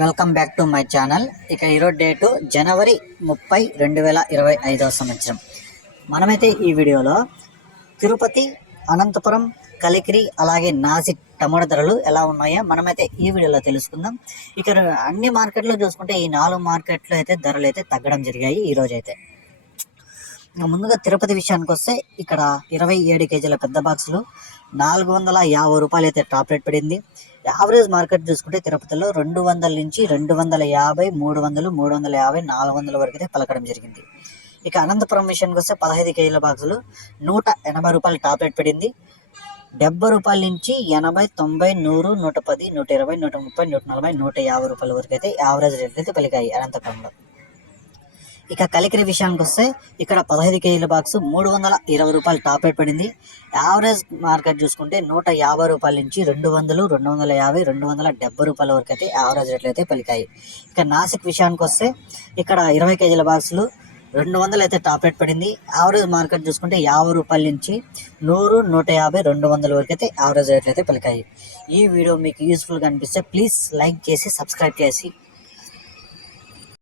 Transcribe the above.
Welcome back to my channel. ఇక ఈరోజు date జనవరి 30, 2025 సంవత్సరం. మనమైతే ఈ వీడియోలో తిరుపతి, అనంతపురం, కలికిరి అలాగే నాసిక్ టమాటా ధరలు ఎలా ఉన్నాయో మనమైతే ఈ వీడియోలో తెలుసుకుందాం. ఇక అన్ని మార్కెట్లో చూసుకుంటే ఈ 4 మార్కెట్లో అయితే ధరలు అయితే తగ్గడం జరిగాయి ఈరోజు అయితే. ముందుగా తిరుపతి విషయానికి వస్తే ఇక్కడ 27 కేజీల పెద్ద బాక్సులు 450 రూపాయలు అయితే టాప్ రేట్ పడింది. యావరేజ్ మార్కెట్ చూసుకుంటే తిరుపతిలో 200 నుంచి 250, 300, 350, 400 వరకు అయితే పలకడం జరిగింది. ఇక అనంతపురం విషయానికి వస్తే 15 కేజీల బాక్సులు 180 రూపాయలు టాప్ రేట్ పడింది. 70 రూపాయల నుంచి 80, 90, 100, 110, 120, 130, 140, 150 రూపాయల వరకు అయితే యావరేజ్ రేట్లు అయితే పలికాయి అనంతపురంలో. ఇక కలికిరి విషయానికి వస్తే ఇక్కడ 15 కేజీల బాక్స్ 320 రూపాయలు టాప్ రేట్ పడింది. యావరేజ్ మార్కెట్ చూసుకుంటే 150 రూపాయల నుంచి 200, 250, 270 రూపాయల వరకు అయితే యావరేజ్ రేట్లు అయితే పలికాయి. ఇక నాసిక్ విషయానికి వస్తే ఇక్కడ 20 కేజీల బాక్సులు 200 అయితే టాప్ రేట్ పడింది. యావరేజ్ మార్కెట్ చూసుకుంటే 50 రూపాయల నుంచి 100, 150, 200 వరకు అయితే యావరేజ్ రేట్లు అయితే పలికాయి. ఈ వీడియో మీకు యూస్ఫుల్గా అనిపిస్తే ప్లీజ్ లైక్ చేసి సబ్స్క్రైబ్ చేసి